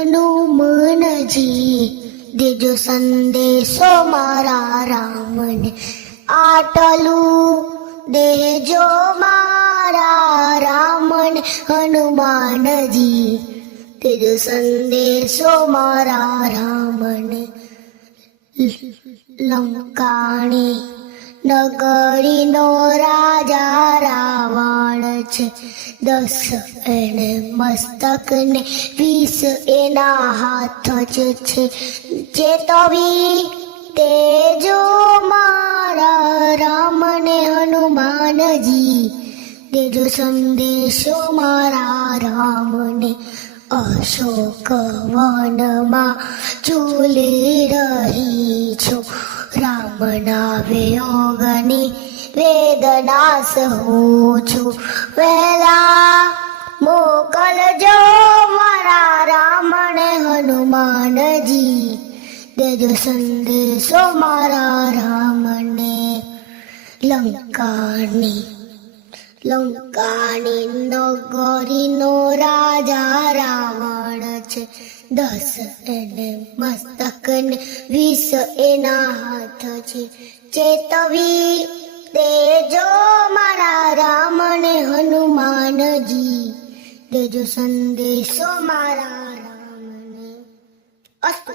હનુમાનજી દેજો સંદેશો મારા રામને, આટલું દેજો મારા રામને. હનુમાનજી દેજો સંદેશો મારા રામને. લંકાણી નગરીનો રાજા રાવણ છે, 10 એને મસ્તક ને 20 એના હાથ જ છે. ચેતવી તેજો મારા રામને, હનુમાનજી દેજો સંદેશો મારા રામને. અશોક વનમાં ઝૂલી રહી છું, રામના વિયોગની વેદના સહું છું. વહેલા મોકલજો મારા રામને, હનુમાનજી દેજો સંદેશો મારા રામને. લંકાની નગરીનો રાજા રાવણ છે, 10 એને મસ્તક ને 20 એના હાથ છે. ચેતવી દેજો મારા રામને, હનુમાનજી દેજો સંદેશો મારા રામને. અસ્તુ.